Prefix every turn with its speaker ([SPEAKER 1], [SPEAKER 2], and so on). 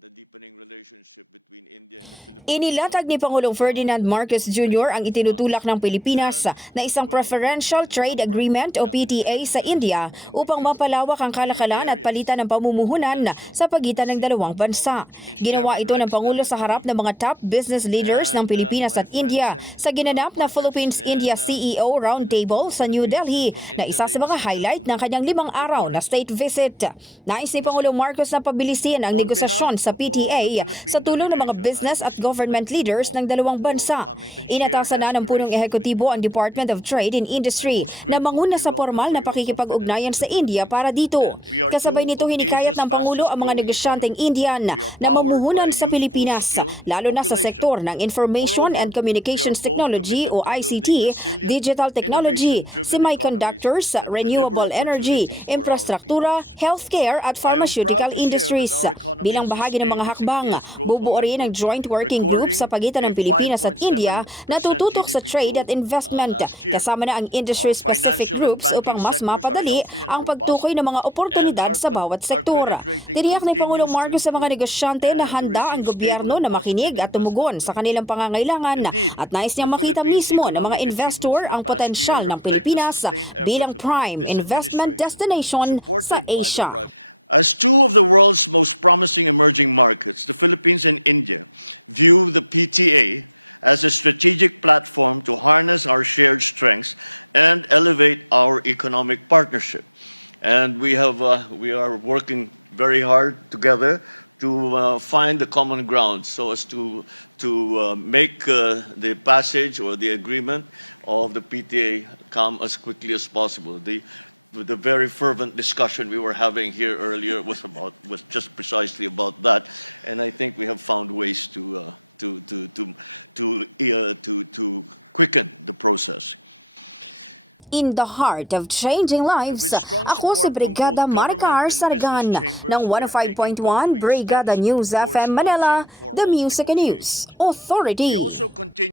[SPEAKER 1] the deepening relationship between India and the Philippines.
[SPEAKER 2] Inilatag ni Pangulong Ferdinand Marcos Jr. ang itinutulak ng Pilipinas na isang Preferential Trade Agreement o PTA sa India upang mapalawak ang kalakalan at palitan ng pamumuhunan sa pagitan ng dalawang bansa. Ginawa ito ng Pangulo sa harap ng mga top business leaders ng Pilipinas at India sa ginanap na Philippines-India CEO Roundtable sa New Delhi na isa sa mga highlight ng kanyang limang araw na state visit. Nais ni Pangulong Marcos na pabilisin ang negosasyon sa PTA sa tulong ng mga business at government leaders ng dalawang bansa. Inatasan na ng punong ehekutibo ang Department of Trade and Industry na manguna sa formal na pakikipag-ugnayan sa India para dito. Kasabay nito hinikayat ng Pangulo ang mga negosyanteng Indian na mamuhunan sa Pilipinas, lalo na sa sektor ng Information and Communications Technology o ICT, Digital Technology, Semiconductors, Renewable Energy, Infrastruktura, Healthcare at Pharmaceutical Industries. Bilang bahagi ng mga hakbang, bubuo rin ang joint working group sa pagitan ng Pilipinas at India na tututok sa trade at investment. Kasama na ang industry-specific groups upang mas mapadali ang pagtukoy ng mga oportunidad sa bawat sektor. Tiniyak ni Pangulong Marcos sa mga negosyante na handa ang gobyerno na makinig at tumugon sa kanilang pangangailangan at nais niyang makita mismo ng mga investor ang potensyal ng Pilipinas bilang prime investment destination sa Asia.
[SPEAKER 1] As two of the world's most promising emerging markets, the Philippines and India view the PTA as a strategic platform to harness our shared strengths and elevate our economic partnership. And we have uh, we are working very hard together to uh, find the common ground so as to to uh, make the passage or the agreement of the PTA come as quickly as possible. The the very fervent discussion we were having here earlier was about was just precisely about that, and I think we have found ways to uh, to to to to uh, to to quicken the process.
[SPEAKER 2] In the heart of changing lives, ako si
[SPEAKER 1] support from
[SPEAKER 2] Brigada Marca Sargan ng
[SPEAKER 1] we are taking
[SPEAKER 2] 105.1
[SPEAKER 1] concrete
[SPEAKER 2] Brigada News FM Manila, the Music and News. Authority.
[SPEAKER 1] We also continue.